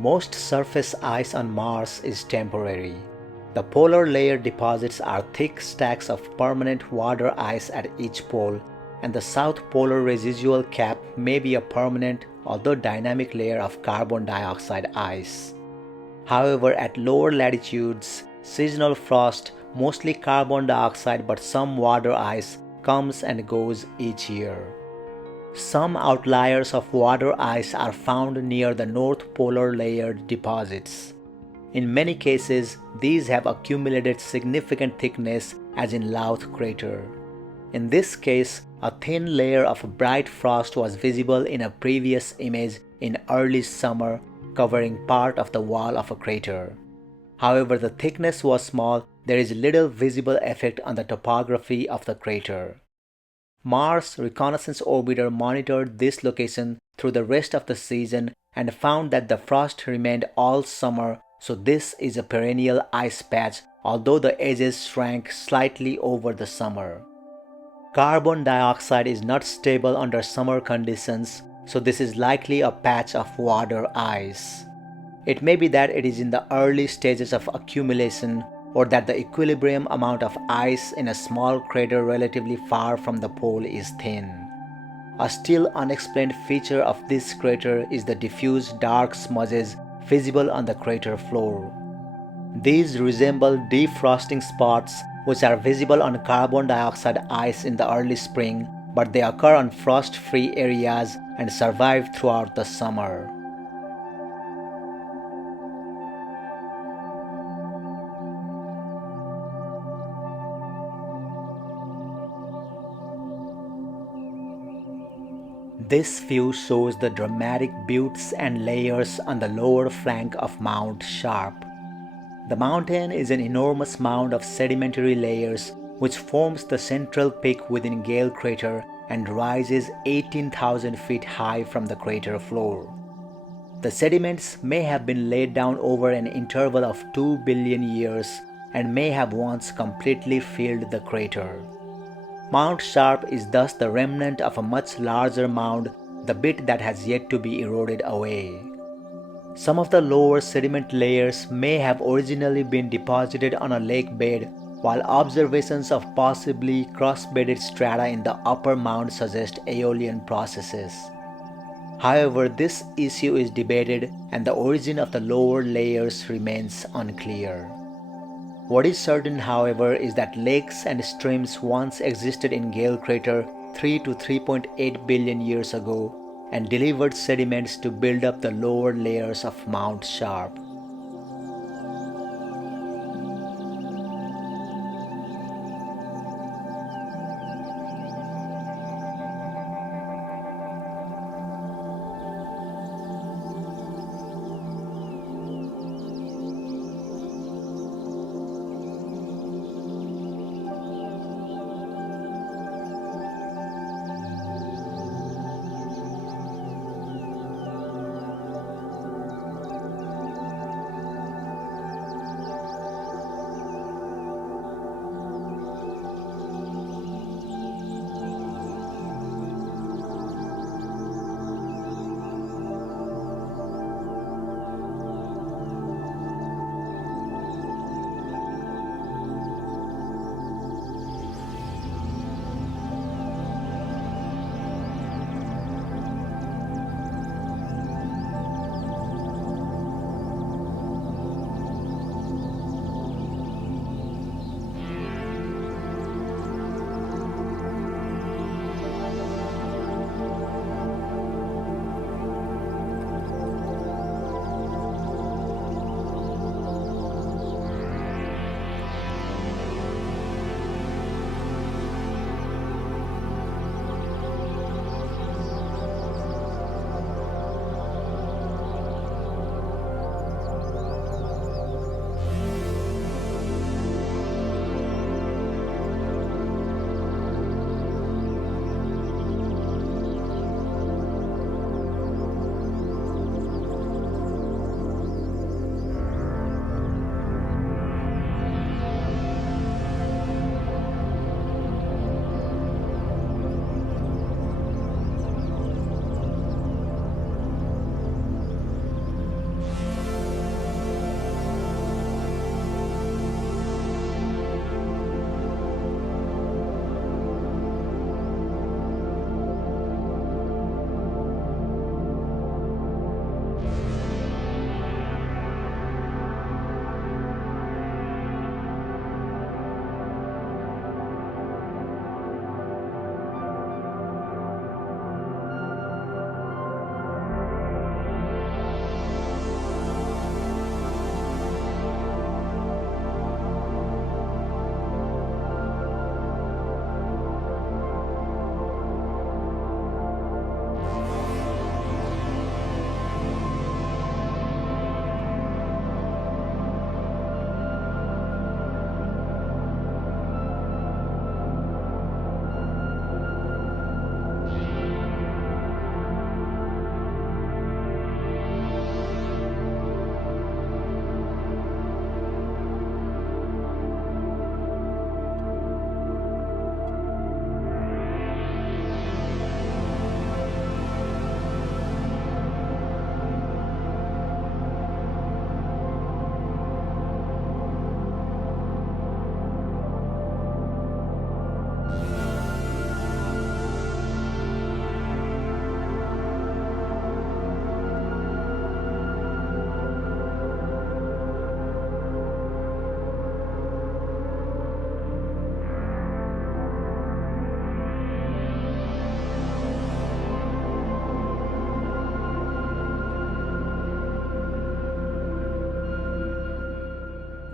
Most surface ice on Mars is temporary. The polar layer deposits are thick stacks of permanent water ice at each pole, and the south polar residual cap may be a permanent, although dynamic layer of carbon dioxide ice. However, at lower latitudes, seasonal frost, mostly carbon dioxide but some water ice, comes and goes each year. Some outliers of water ice are found near the north polar layer deposits. In many cases, these have accumulated significant thickness, as in Louth crater. In this case, a thin layer of bright frost was visible in a previous image in early summer, covering part of the wall of a crater. However, the thickness was small. There is little visible effect on the topography of the crater. Mars Reconnaissance Orbiter monitored this location through the rest of the season and found that the frost remained all summer, so this is a perennial ice patch, although the edges shrank slightly over the summer. Carbon dioxide is not stable under summer conditions, so this is likely a patch of water ice. It may be that it is in the early stages of accumulation, or that the equilibrium amount of ice in a small crater relatively far from the pole is thin. A still unexplained feature of this crater is the diffuse dark smudges visible on the crater floor. These resemble defrosting spots which are visible on carbon dioxide ice in the early spring, but they occur on frost-free areas and survive throughout the summer. This view shows the dramatic buttes and layers on the lower flank of Mount Sharp. The mountain is an enormous mound of sedimentary layers which forms the central peak within Gale crater and rises 18,000 feet high from the crater floor. The sediments may have been laid down over an interval of 2 billion years and may have once completely filled the crater. Mount Sharp is thus the remnant of a much larger mound, the bit that has yet to be eroded away. Some of the lower sediment layers may have originally been deposited on a lake bed, while observations of possibly cross-bedded strata in the upper mound suggest Aeolian processes. However, this issue is debated and the origin of the lower layers remains unclear. What is certain, however, is that lakes and streams once existed in Gale crater 3 to 3.8 billion years ago and delivered sediments to build up the lower layers of Mount Sharp.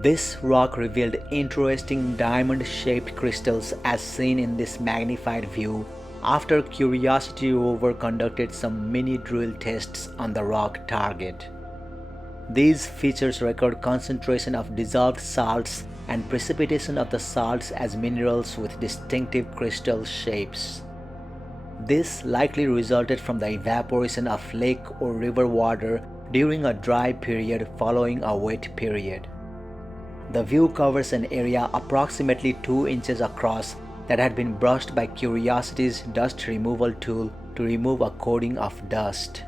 This rock revealed interesting diamond-shaped crystals as seen in this magnified view after Curiosity rover conducted some mini drill tests on the rock target. These features record concentration of dissolved salts and precipitation of the salts as minerals with distinctive crystal shapes. This likely resulted from the evaporation of lake or river water during a dry period following a wet period. The view covers an area approximately 2 inches across that had been brushed by Curiosity's dust removal tool to remove a coating of dust.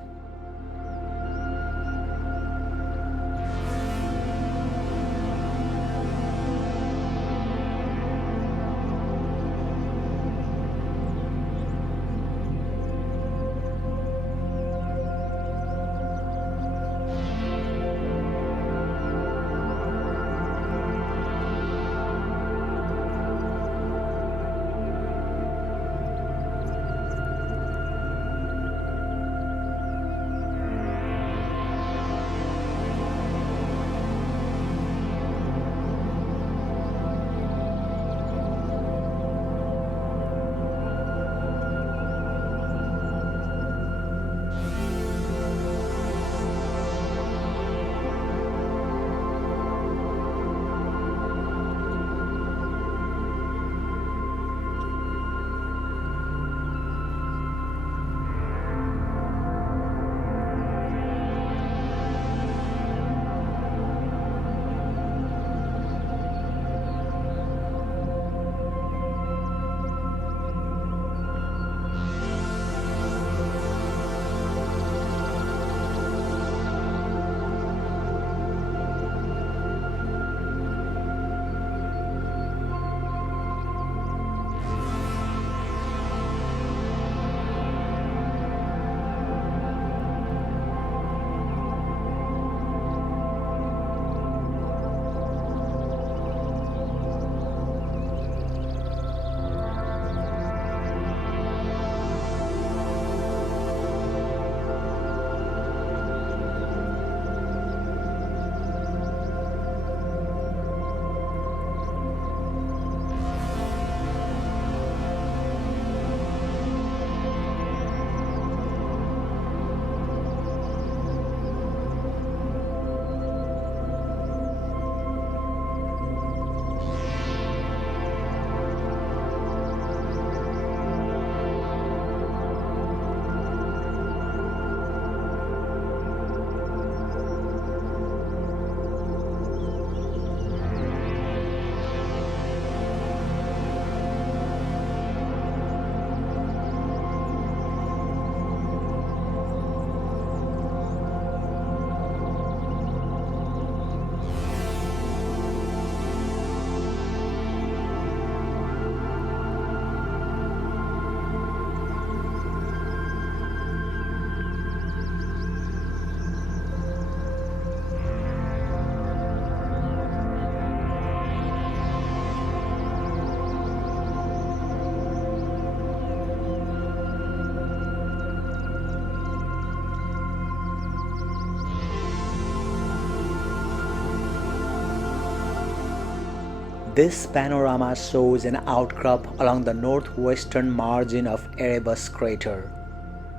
This panorama shows an outcrop along the northwestern margin of Arabus crater.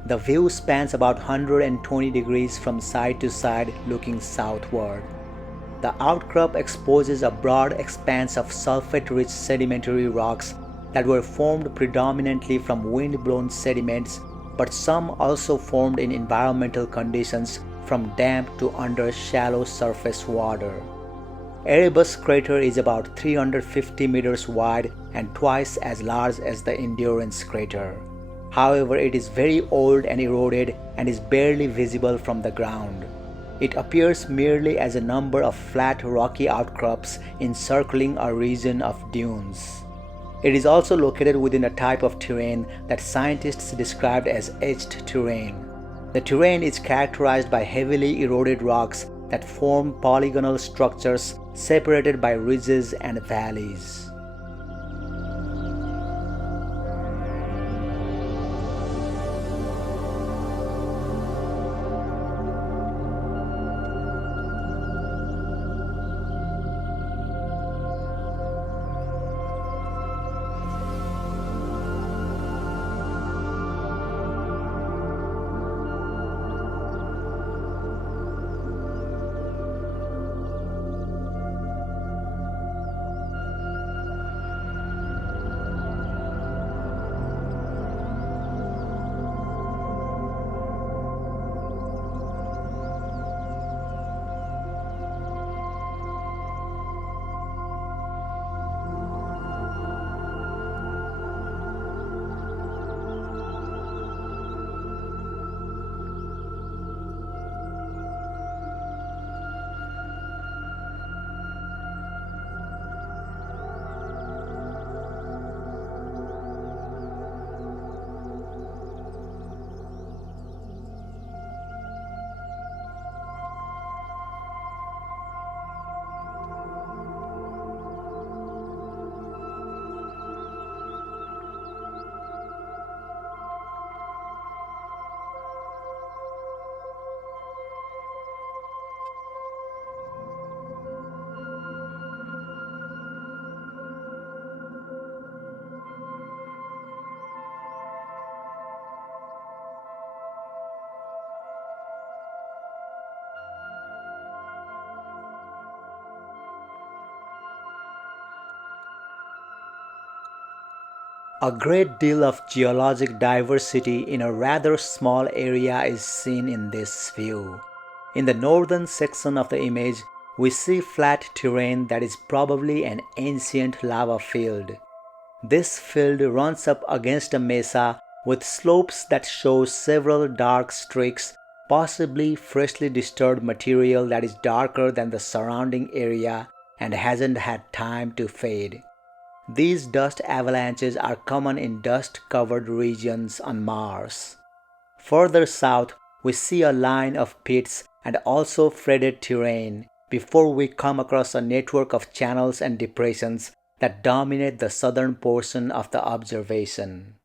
The view spans about 120 degrees from side to side looking southward. The outcrop exposes a broad expanse of sulfate-rich sedimentary rocks that were formed predominantly from wind-blown sediments, but some also formed in environmental conditions from damp to under shallow surface water. Arabus crater is about 350 meters wide and twice as large as the Endurance crater. However, it is very old and eroded and is barely visible from the ground. It appears merely as a number of flat rocky outcrops encircling a region of dunes. It is also located within a type of terrain that scientists described as etched terrain. The terrain is characterized by heavily eroded rocks that form polygonal structures separated by ridges and valleys. A great deal of geologic diversity in a rather small area is seen in this view. In the northern section of the image, we see flat terrain that is probably an ancient lava field. This field runs up against a mesa with slopes that show several dark streaks, possibly freshly disturbed material that is darker than the surrounding area and hasn't had time to fade. These dust avalanches are common in dust-covered regions on Mars. Further south, we see a line of pits and also fretted terrain before we come across a network of channels and depressions that dominate the southern portion of the observation.